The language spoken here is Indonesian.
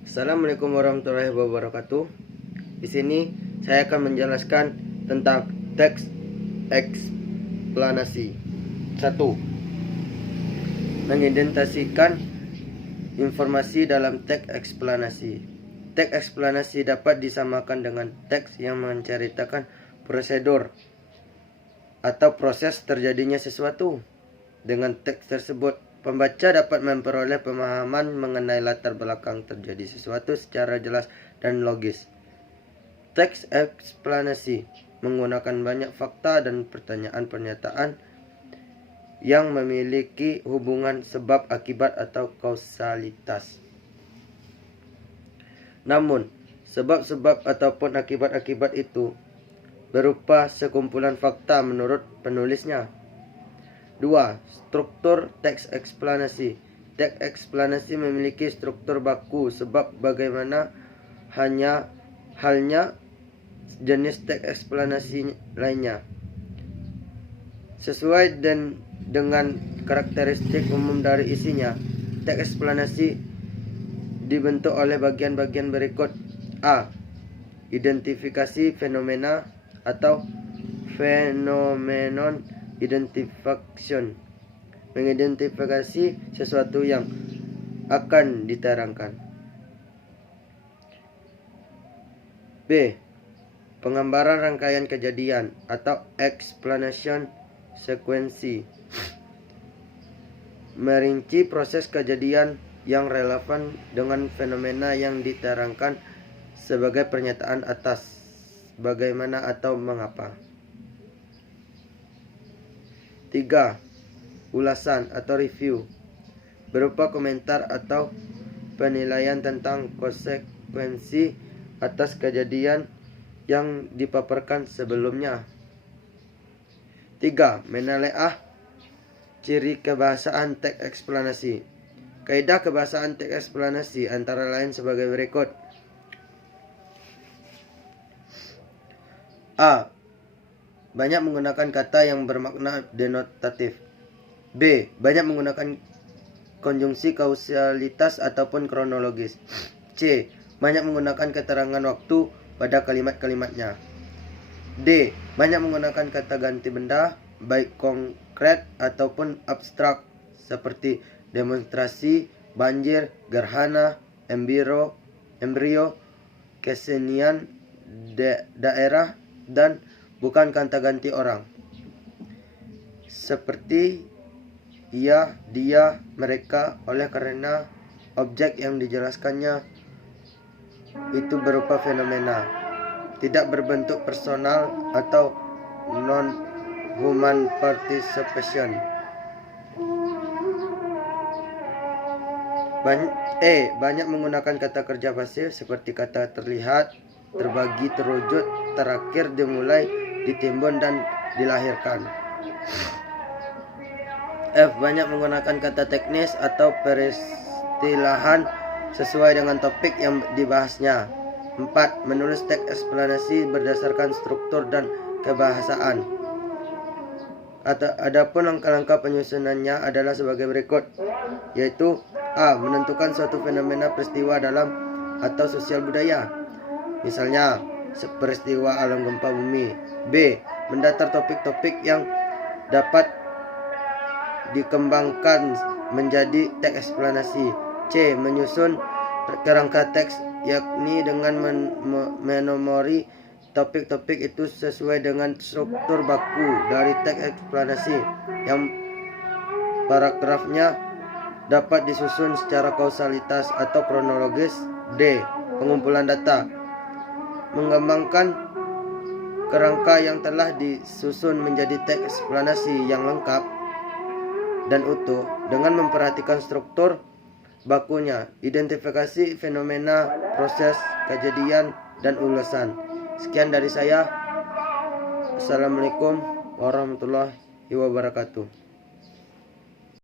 Assalamualaikum warahmatullahi wabarakatuh. Di sini saya akan menjelaskan tentang teks eksplanasi. 1. Mengidentifikasikan informasi dalam teks eksplanasi. Teks eksplanasi dapat disamakan dengan teks yang menceritakan prosedur atau proses terjadinya sesuatu. Dengan teks tersebut, pembaca dapat memperoleh pemahaman mengenai latar belakang terjadi sesuatu secara jelas dan logis. Teks eksplanasi menggunakan banyak fakta dan pertanyaan-pernyataan yang memiliki hubungan sebab akibat atau kausalitas. Namun, sebab-sebab ataupun akibat-akibat itu berupa sekumpulan fakta menurut penulisnya. 2. Struktur teks eksplanasi. Teks eksplanasi memiliki struktur baku sebab bagaimana halnya jenis teks eksplanasi lainnya. Sesuai dengan karakteristik umum dari isinya, teks eksplanasi dibentuk oleh bagian-bagian berikut. A. Identifikasi fenomena atau phenomenon identification, mengidentifikasi sesuatu yang akan diterangkan. B. Penggambaran rangkaian kejadian atau explanation sequence, merinci proses kejadian yang relevan dengan fenomena yang diterangkan sebagai pernyataan atas, bagaimana atau mengapa. 3. Ulasan atau review, berupa komentar atau penilaian tentang konsekuensi atas kejadian yang dipaparkan sebelumnya. 3. Menelaah ciri kebahasaan teks eksplanasi. Kaidah kebahasaan teks eksplanasi antara lain sebagai berikut. A. Banyak menggunakan kata yang bermakna denotatif. B. Banyak menggunakan konjungsi kausalitas ataupun kronologis. C. Banyak menggunakan keterangan waktu pada kalimat-kalimatnya. D. Banyak menggunakan kata ganti benda, baik konkret ataupun abstrak, seperti demonstrasi, banjir, gerhana, embrio, kesenian, daerah, dan bukan kata ganti orang, seperti ia, dia, mereka, oleh karena objek yang dijelaskannya itu berupa fenomena, tidak berbentuk personal atau non-human participation. Banyak menggunakan kata kerja pasif seperti kata terlihat, terbagi, terwujud, terakhir, dimulai, ditimbun, dan dilahirkan. F. Banyak menggunakan kata teknis atau peristilahan sesuai dengan topik yang dibahasnya. 4. Menulis teks eksplanasi berdasarkan struktur dan kebahasaan. Adapun langkah-langkah penyusunannya adalah sebagai berikut, yaitu A. Menentukan suatu fenomena peristiwa dalam atau sosial budaya, misalnya peristiwa alam gempa bumi. B. Mendaftar topik-topik yang dapat dikembangkan menjadi teks eksplanasi. C. Menyusun kerangka teks, yakni dengan menomori topik-topik itu sesuai dengan struktur baku dari teks eksplanasi yang paragrafnya dapat disusun secara kausalitas atau kronologis. D. Pengumpulan data, mengembangkan kerangka yang telah disusun menjadi teks eksplanasi yang lengkap dan utuh dengan memperhatikan struktur bakunya, identifikasi fenomena, proses, kejadian, dan ulasan. Sekian dari saya. Assalamualaikum warahmatullahi wabarakatuh.